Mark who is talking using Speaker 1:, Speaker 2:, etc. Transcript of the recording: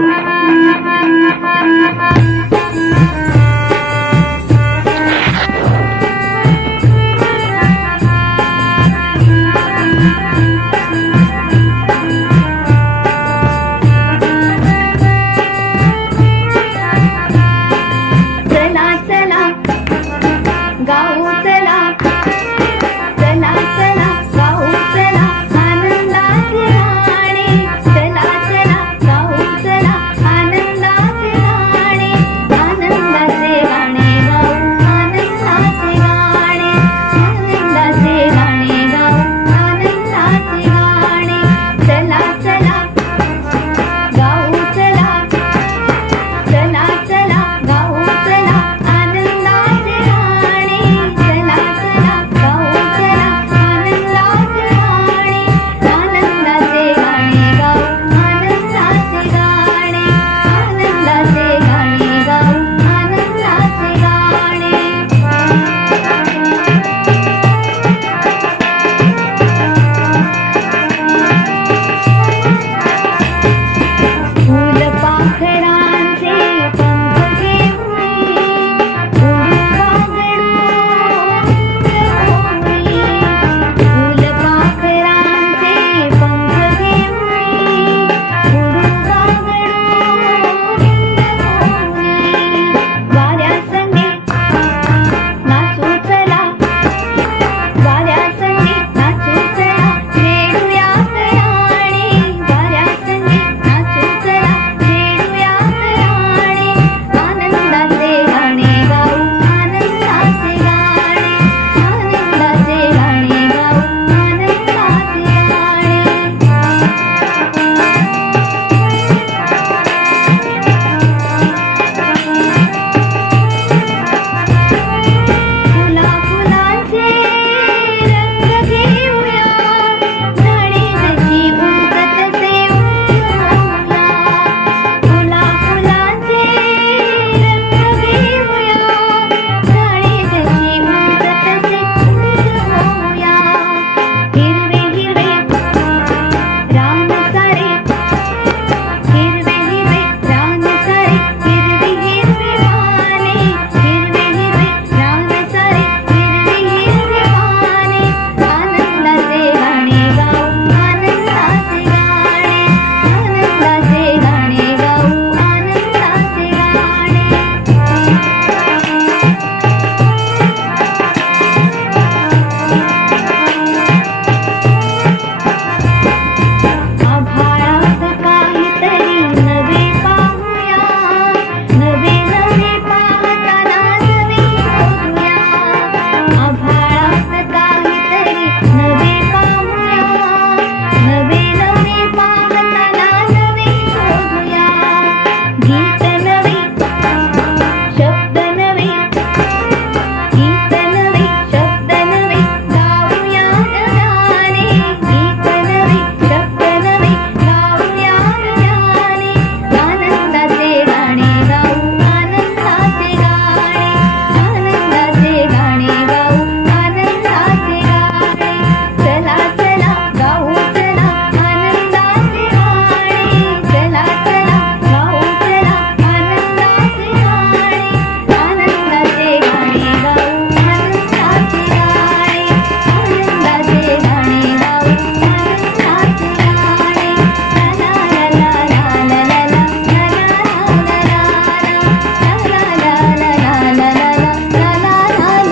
Speaker 1: Yeah.